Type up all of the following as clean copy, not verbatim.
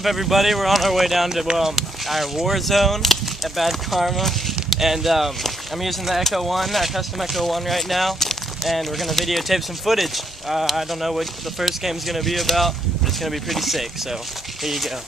up, everybody? We're on our way down to our war zone at Bad Karma, and I'm using the Echo 1, our custom Echo 1 right now, and we're gonna videotape some footage. I don't know what the first game's gonna be about, but it's gonna be pretty sick. So here you go.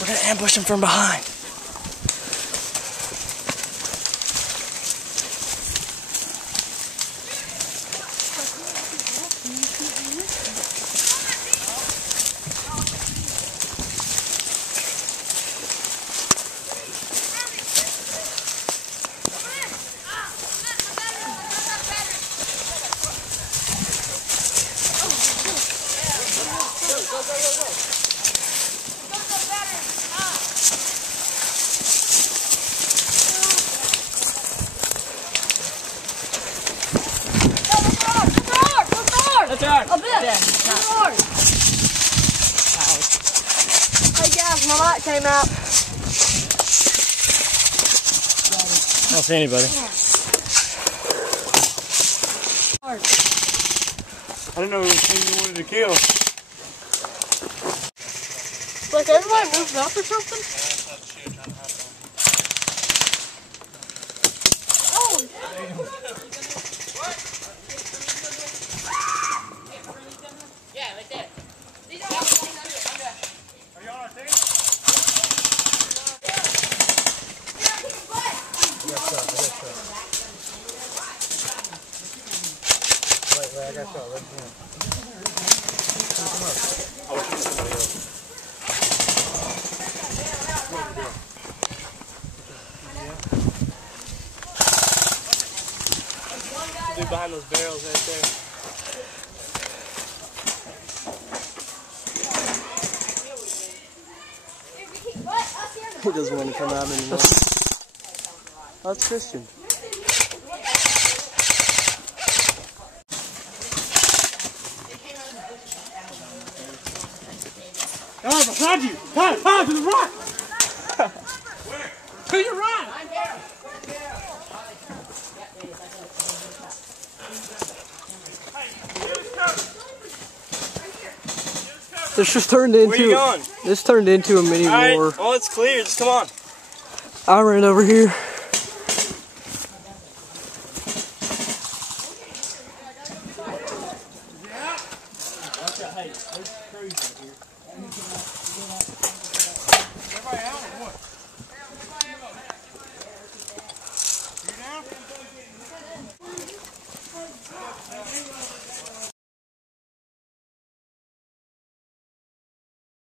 We're gonna ambush him from behind. That's hard. A bit. Hard. Hey guys, my light came out. I don't see anybody. Hard. I didn't know it was the thing you wanted to kill. Like everybody moved up or something? Oh! Yeah, right there. Are you on our team? Wait, I got shot right here. Come up. I was shooting somebody else. Dude behind those barrels right there. He doesn't want to come out anymore. That's Christian. Oh, behind you! Hi, to the right! Where? To your right! I'm here. This just turned into. Where you going? This turned into a mini war. Well, it's clear. Just come on. I ran over here.